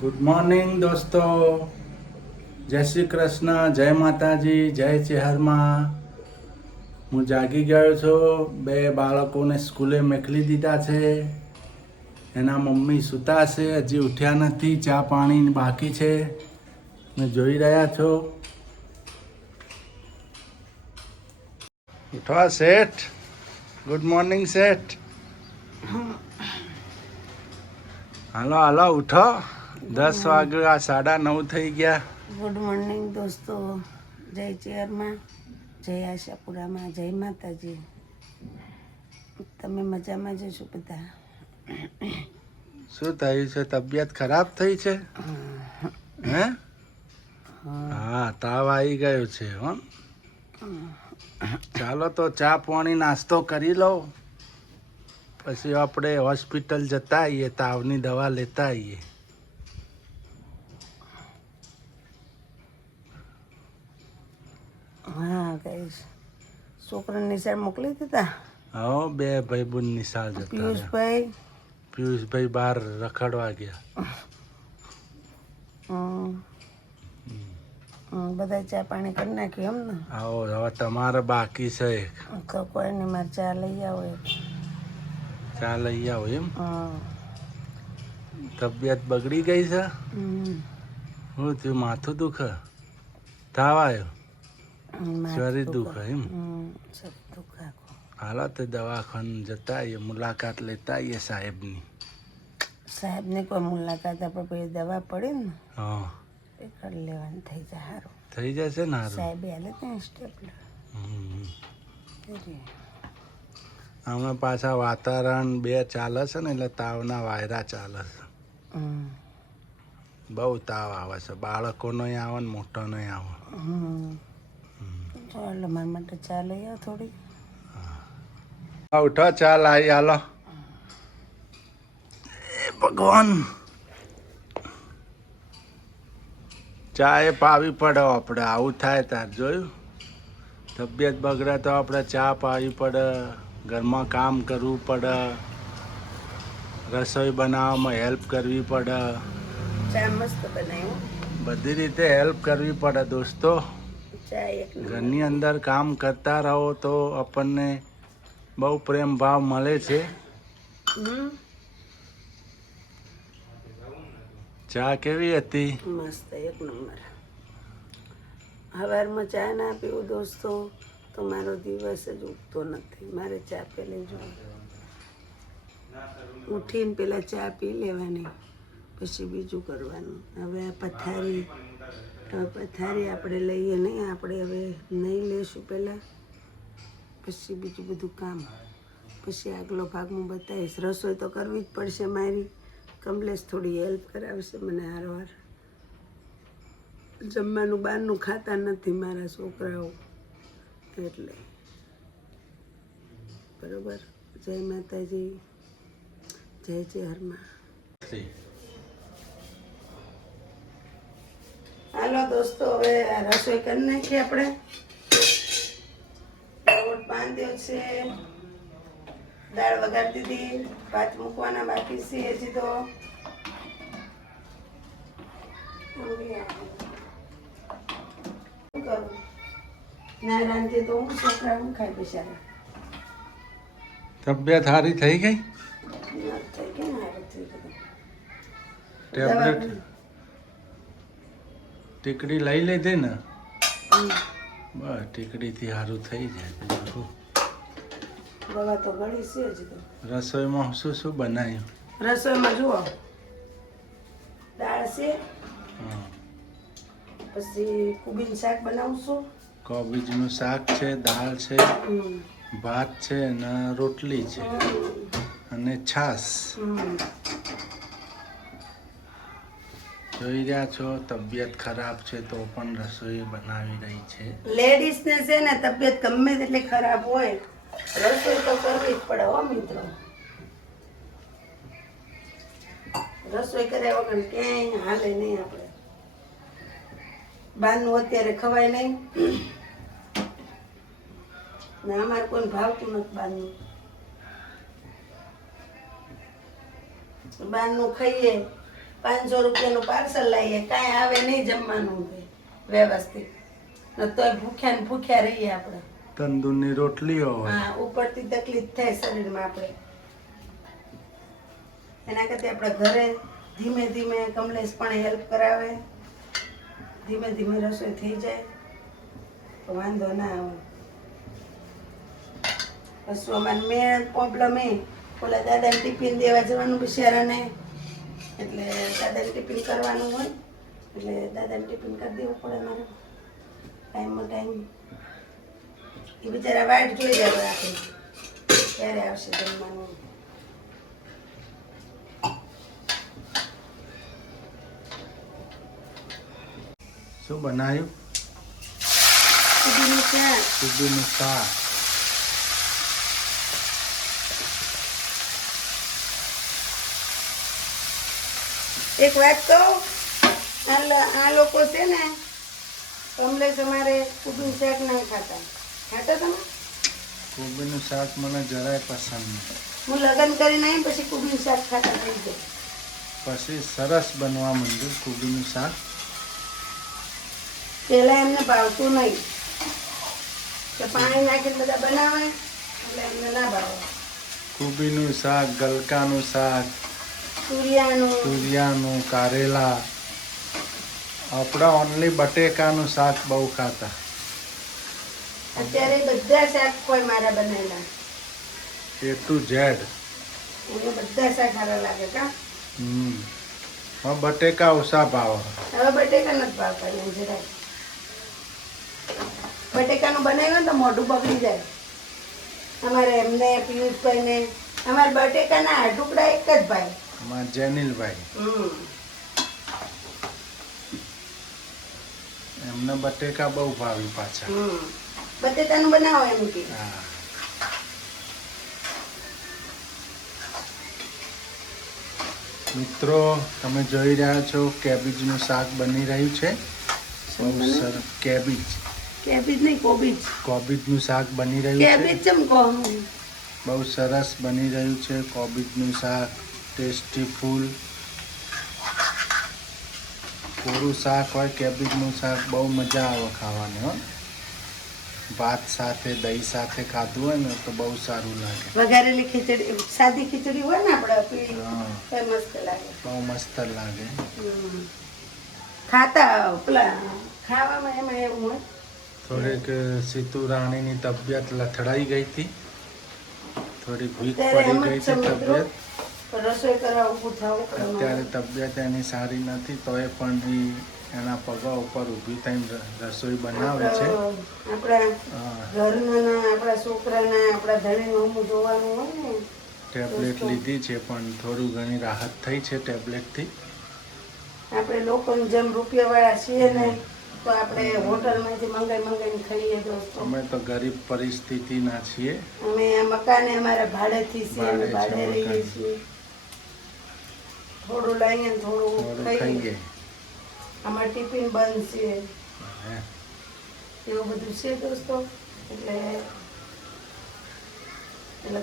Good morning દોસ્તો, જય શ્રી કૃષ્ણ, જય માતાજી, જય ચેહરમાં. હું જાગી ગયો છું. બે બાળકોને સ્કૂલે મોકલી દીધા છે. એના મમ્મી સૂતા છે, હજી ઉઠ્યા નથી. ચા પાણી બાકી છે, મેં જોઈ રહ્યા છો. ઉઠવા શેઠ. ગુડ મોર્નિંગ શેઠ. હાલો હાલો ઉઠો. 10 વાગ્યા, 9:30 થઈ ગયા. ગુડ મોર્નિંગ દોસ્તો, જય ચેરમાં, જય આશાપુરામાં, જય માતાજી. તમે મજામાં જશો બધા? શું થયું છે? તબિયત ખરાબ થઈ છે? હે? હા, તાવ આવી ગયો છે. હો, ચાલો તો ચા પાણી નાસ્તો કરી લો, પછી આપણે હોસ્પિટલ જતા આવીએ, તાવની દવા લેતા આવીએ. હા કહીશ. છોકરાને નિશાળ મોકલી દીધા. હા, બે ભાઈ બુન નિશાળ જતા રહ્યા. પિયુષભાઈ પિયુષભાઈ બહાર રખડવા ગયા. બધા ચા પાણી કરી નાખ્યું એમ ને? આવો, હવે તમારે બાકી છે. તો કોઈ નહીં, મારે ચા લઈ આવો એક. ચા લઈ આવો એમ? તબિયત બગડી ગઈ છે? શું થયું? માથું દુખે? તાવ આવ્યો? શરીર દુખે એમ? હાલો તો દવાખાને જતા આવીએ, મુલાકાત લેતા આવીએ સાહેબની. સાહેબની કોઈ મુલાકાત આપણે પછી દવા પડે ને હા, એ કરી લેવાની, થઈ જાય સારું. થઈ જશે ને હારું. સાહેબે હાલે ત્યાં સ્ટેપલર. હમણાં પાછા વાતાવરણ બે ચાલે છે ને, એટલે તાવના વાયરા ચાલે છે. બહુ તાવ આવે છે. બાળકોનો આવે ને મોટોનો આવે. ચાલો મારા માટે ચા લઈ આવો થોડી. ઉઠો, ચા લાવી હાલો. એ ભગવાન, ચા એ પાવી પડે આપણે. આવું થાય તાર જોયું? તબિયત બગડે તો આપણે ચા પાવી પડે, ઘરમાં કામ કરવું પડે, રસોઈ બનાવવામાં હેલ્પ કરવી પડે, ચા મસ્ત બનાવ્યું. બધી રીતે હેલ્પ કરવી પડે દોસ્તો. ચા એક ઘરની અંદર કામ કરતા રહો તો આપણને બહુ પ્રેમ ભાવ મળે છે. ચા કેવી હતી? મસ્ત, એક નંબર. સવારમાં ચા ના પીવું દોસ્તો તો મારો દિવસ જ ઉગતો નથી. મારે ચા પહેલે જોઈએ. ઉઠીને પેલા ચા પી લેવાની, પછી બીજું કરવાનું. હવે આ પથારી આપણે લઈએ નહીં, આપણે હવે નહીં લઈશું પહેલાં, પછી બીજું બધું કામ, પછી આગલો ભાગ હું બતાવીશ. રસોઈ તો કરવી જ પડશે મારી. કમલેશ થોડી હેલ્પ કરાવશે મને હારવાર. જમવાનું બહારનું ખાતા નથી મારા છોકરાઓ, એટલે બરોબર. જય માતાજી, જય ચેહરમાં. હાલો દોસ્તો, હવે આ રસોઈ કરી નાખીએ આપણે. લોટ બાંધ્યો છે, દાળ વગાડી દીધી, ભાત મૂકવાના બાકી છે હજી તો. શું કરું? ના રાંધીએ તો હું છોકરા હું ખાય બિચારા. તબિયત સારી થઈ ગઈ? થઈ ગઈ ને, હારું થઈ ગયું. ટેબ્લેટ ટીકડી લઈ લીધી ને? બસ, ટીકડીથી સારું થઈ જાય. દવા તો ગળી છે હજી તો. રસોઈમાં શું શું બનાવ્યું? રસોઈમાં જુઓ, દાળ છે, પછી કુબીનું શાક બનાવશું, કોબીજનું શાક છે, દાળ છે, ભાત છે અને રોટલી છે અને છાશ. જોઈ રહ્યા છો, તબિયત ખરાબ છે તો પણ રસોઈ બનાવી રહી છે. લેડીઝને છે ને તબિયત ગમે તેટલી ખરાબ હોય, રસોઈ તો કરવી જ પડે હો મિત્રો. રસોઈ કર્યા વગર ક્યાંય હાલે નહીં. આપણે બહારનું અત્યારે ખવાય નહીં ને, અમારે કોઈ ભાવતું નથી બહારનું. બહારનું ખાઈએ 500 રૂપિયાનું પાર્સલ લાવીએ, કાંઈ આવે નહીં જમવાનું વ્યવસ્થિત, ન તોય ભૂખ્યા ને ભૂખ્યા રહીએ આપણે. તંદુરની રોટલીઓ હોય. હા, ઉપરથી તકલીફ થાય શરીરમાં આપણે. એના કરતાં આપણે ઘરે ધીમે ધીમે કમલેશ પણ હેલ્પ કરાવે, ધીમે ધીમે રસોઈ થઈ જાય તો વાંધો ના આવે. પછી અમારે મેન પ્રોબ્લેમ એ ઓલા દાદાને ટિફિન દેવા જવાનું બિચારાને, એટલે દાદાને ટિફિન કરવાનું હોય એટલે દાદાને ટિફિન કરી દેવું પડે મારે ટાઈમમાં ટાઈમ. એ બિચારા વાટ જોઈ જાય રાખે ક્યારે આવશે જમવાનું. શું બનાવ્યું? દૂધીનું શાક. દૂધીનું શાક. એક વાત કહું, આ લોકો છે ને કમલેશ અમારે કુબીનું શાક નહીં ખાતા. ખાતા તમે? કોબીનું શાક મને જરાય પસંદ નહીં. હું લગ્ન કરીને આવી પછી કુબીનું શાક ખાતા થઈ ગઈ. પછી સરસ બનવા માંડ્યું કોબીનું શાક. પહેલા એમને ભાવતું નહીં, કે પાણી નાખીને બધા બનાવે એટલે એમને ના ભાવે. કોબીનું શાક, ગલકાનું શાક, તુરિયાનું, તુરિયાનું, કારેલા. આપણા ઓનલી બટેકાનું શાક બહુ ખાતા. અત્યારે બધા શાક કોઈ મારા બનાવેલા, A to Z. એને બધા શાક સારા લાગે કા. હવે બટેકા ઓછા ભાવ. હવે બટેકા નથી ભાવતા એને જરાય. બટેકાનું બનાવ્યું ને તો મોઢું બગડી જાય. અમારે એમને પિયુષભાઈને અમારે બટેકાના ટુકડા એક જ ભાઈ. અમારા જેનિલભાઈ, એમને બટેકા બહુ ભાવ્યું પાછા. બટેટાનું બનાવો એમ કે. હા. મિત્રો, તમે જોઈ રહ્યા છો કેબેજનું શાક બની રહ્યું છે. બહુ સરસ. કેબેજ, કેબેજ નહીં કોબીજ. કોબીજનું શાક બની રહ્યું કેબેજ છે. ચમ કહો. બહુ સરસ બની રહ્યું છે કોબીજનું શાક. ટેસ્ટી ફૂલ કોરું શાક હોય કેબેજનું શાક, બહુ મજા આવે ખાવાની. હો, ભાત સાથે દહીં સાથે ખાધું હોય ને તો બહુ સારું લાગે. વઘારેલી ખીચડી, સાદી ખીચડી હોય ને આપણે પીળી, હા, તો મસ્ત લાગે. બહુ મસ્ત લાગે. ખાતા પેલા ખાવામાં એમાં એવું હોય. થોડીક સીતુ રાણીની તબિયત લથડાઈ ગઈ હતી, થોડીક વીક અત્યારે પડી એમ ગઈ જ છે હતી મિત્રો, તબિયત. રસોઈ કરવા ઊભું થવું પડે અત્યારે મારે. તબિયત એની સારી નથી, તોય પણ એના પગા ઉપર ઊભી થઈને રસોઈ બનાવે છે. આપણા ઘરના આપણા છોકરાના આપણા ધણીનું હું જોવાનું હોય ને. ટેબ્લેટ લીધી છે પણ થોડું ઘણી રાહત થઈ છે ટેબ્લેટથી. આપણે લોકોને જેમ રૂપિયાવાળા છીએ ને તો આપણે હોટલમાંથી મંગાઈને ખાઈએ દોસ્તો. અમે તો ગરીબ પરિસ્થિતિના છીએ. અમે આ મકાને અમારા ભાડેથી છીએ, અમે ભાડે રહીએ છીએ. થોડું લઈએ ને થોડું ખાઈએ. અમારે ટિફિન બંધ છે, એવું બધું છે દોસ્તો. એટલે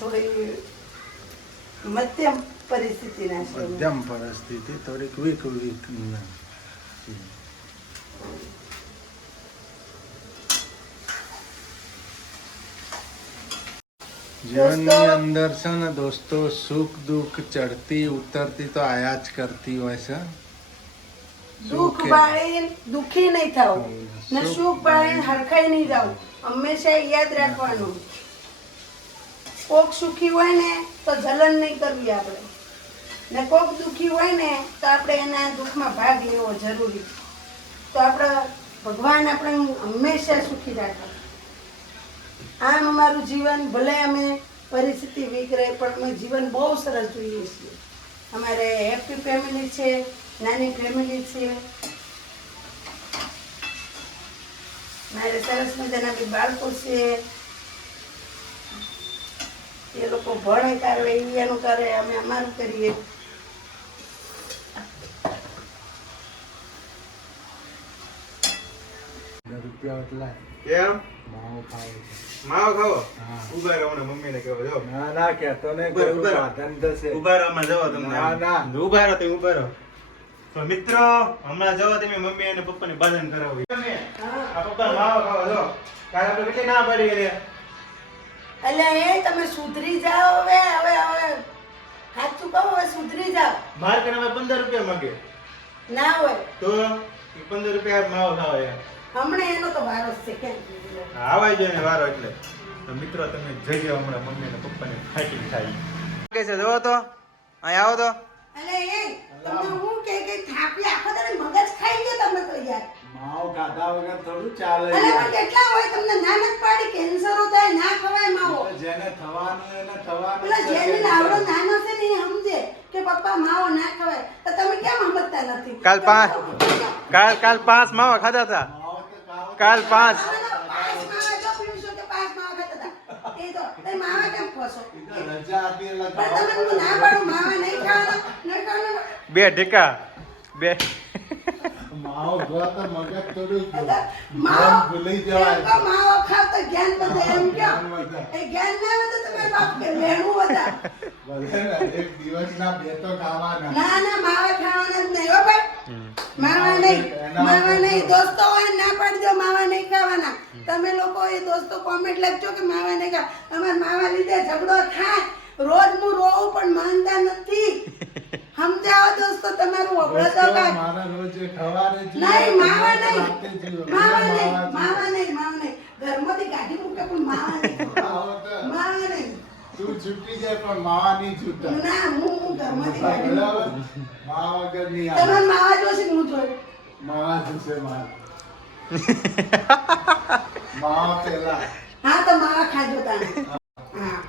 થોડી મધ્યમ પરિસ્થિતિના છે. મધ્યમ પરિસ્થિતિ, થોડીક વીક. જીવનની અંદર છે ને દોસ્તો, સુખ દુઃખ ચડતી ઉતરતી તો આયા જ કરતી હોય છે. દુઃખ બાળીને દુઃખી નહીં થાવ ને સુખ બાળીને હરખાઈ નહીં જાવ. હંમેશા યાદ રાખવાનું, કોક સુખી હોય ને તો જલન નહીં કરવી આપણે, ને કોક દુઃખી હોય ને તો આપણે એના દુઃખમાં ભાગ લેવો જરૂરી. તો આપણે ભગવાન આપણે હંમેશા સુખી રાખે. આમ અમારું જીવન ભલે અમે પરિસ્થિતિ વીક રહે પણ અમે જીવન બહુ સરસ જોઈએ છીએ. અમારે હેપી ફેમિલી છે, નાની ફેમિલી છે. મારે સરસ મજાના બી બાળકો છે. એ લોકો ભણે કરે, એનું કરે, અમે અમારું કરીએ. રૂપિયા એટલા કેમ માવો ખાવો છે. માવો ખાવો? હા. ઉભા રહો, હમણાં મમ્મીને કહેવા જાઓ. ના કહેતો ને ઉભા રહો, ઉભા રહો. સાધન થશે. ઉભા રહો, હમણાં જાઓ તમને. ના. ઉભા રહો, તમે ઉભા રહો. તો મિત્રો હમણાં જવા તમે મમ્મી અને પપ્પાને બાંધન કરાવો આ પપ્પા માવા ખાવા જો કાલે આપણે કેટલી ના પડી ગઈ એટલે એ તમે સુધરી જાઓ હવે હવે હવે સાચું કહો હવે સુધરી જાઓ માર્કેટ અમે 15 રૂપિયા માંગે ના હોય તો 15 રૂપિયા માવો ખાવા યાર હમણાં એનો તો વારો છે કેમ આવાય જોઈએ ને વારો એટલે તો મિત્રો તમે જઈ જાઓ હમણાં મમ્મી અને પપ્પાને ફાઇટિંગ થાય કે છે જોવો તો અહીં આવો તો અલે એ તમને હું કે થાપી આખો દાડે મગજ ખાઈ ગયો તમે તો યાર માવ ખાધા વગર થોડું ચાલે અલે યાર. પણ કેટલા હોય તમને ના નથી પાડી કેન્સરો થાય ના ખવાય માવો જેને થવાનું એને થવાનું પેલા છે. જેની આવડો નાનો છે ને એ સમજે કે પપ્પા માવો ના ખવાય તો તમે કેમ સમજતા નથી કાલ 5 માવા ખાધા હતા માવો તો ખાવો કાલ 5 પાંચ માવા જો પીવું છો કે પાંચ માવા ખાતા હતા એ તો તે માવા કેમ ખોશો તો રજા આપી એટલે પણ તમે હું ના પાડું માવા નહીં ખાવાના નહીં ખાવાના 2 ઢીકા 2 માવો ગયો તો મગજ થોડું માવો ભૂલી એમ જવાય કહો માવો ખાવ તો જ્ઞાન વધે એમ કહો જ્ઞાન વધે. એ જ્ઞાન ના વધે તો તમારા બાપ કે લેણું વધે ભલે ને એક દિવસના 2 તો ખાવાના ના ના માવા ખાવાના જ નહીં હો ભાઈ માવા નહીં દોસ્તો હોય ના પાડી દો માવા નહીં ખાવાના તમે લોકો એ દોસ્તો કોમેન્ટ લખજો કે માવા નહીં ખા અમાર માવા લીધે ઝઘડો થાય રોજ હું રોવું પણ માનતા નથી સમજાવો દોસ્તો તમારું વગડો તો કાંઈ મારા રોજ ખવાને જ નહીં માવા નહીં રાતે જ માવા નહીં માવા માવા નહીં માવા નહીં ઘરમાંથી કાઢી મૂકે પણ માવા નહીં આવો તો માવા નહીં તું છૂટી જાય પણ માવા નહીં છૂટા ના હું ઘરમાંથી કાઢી બરાબર મૂકું. માવા વગર નહીં આવે તમારે માવા જોશે કે હું જોઈ માવા જશે માર માવા પેલા હા તો માવા ખાજો તાને હા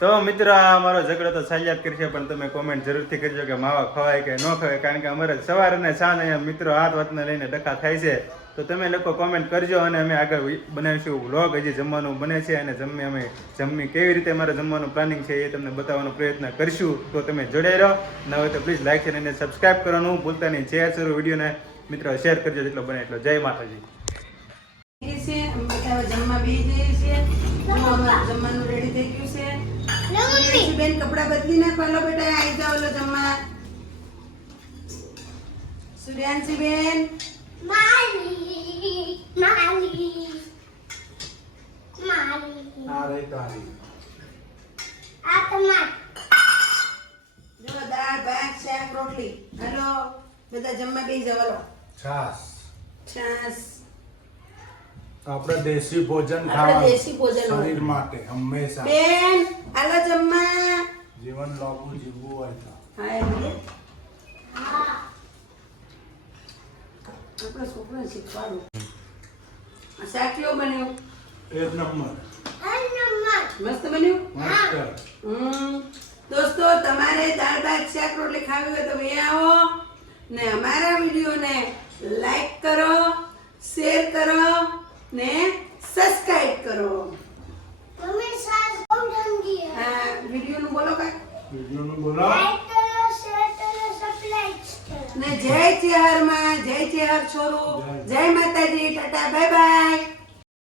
તો મિત્રો આ અમારો ઝઘડો તો ચાલ્યા જ કરશે પણ તમે કોમેન્ટ જરૂરથી કરજો કે માવા ખવાય કે ન ખવાય કારણ કે અમારે સવાર અને સાંજ અહીંયા મિત્રો હાથ વાતને લઈને ડખા થાય છે તો તમે લોકો કોમેન્ટ કરજો અને અમે આગળ બનાવીશું વ્લોગ હજી જમવાનું બને છે અને જમી કેવી રીતે અમારે જમવાનું પ્લાનિંગ છે એ તમને બતાવવાનો પ્રયત્ન કરશું તો તમે જોડાઈ રહો ન હોય તો પ્લીઝ લાઈક છે અને સબસ્ક્રાઈબ કરવાનું ભૂલતા નહીં શેર કરો વિડીયોને મિત્રો શેર કરજો જેટલો બને એટલો જય માતાજી છે અમે બધા હવે જમવા બેસી જઈએ છીએ જમવાનું રેડી થઈ ગયું છે સૂર્યાંશી બેન કપડા બદલી નાખો લો બેટા આવી જાઓ લો જમવા સૂર્યાંશી બેન આ રહી તારી જો દાળ ભાત શાક રોટલી હાલો બધા જમવા બેસી જાઓ હાલો છાસ છાસ આપણે દેશી ભોજન આપણે ખાવાનું દેશી ભોજન હોય. શરીર માટે હંમેશા બેન હાલો જમવા જીવન લાંબુ જીવવું હોય તો હા એમ કે આપણે છોકરાને શીખવાડું આ શાક કેવું બન્યું એક નંબર મસ્ત બન્યું મસ્ત દોસ્તો તમારે દાળ ભાત શાક રોટલી ખાવી હોય તો બે આવો ને અમારા વિડીયોને લાઈક કરો શેર કરો ને સબસ્ક્રાઇબ કરો હા વિડીયોનું બોલો કાંઈ વિડીયોનું બોલો ને જય ચેહરમાં જય ચેહર છોરું જય માતાજી ટાટા બાય બાય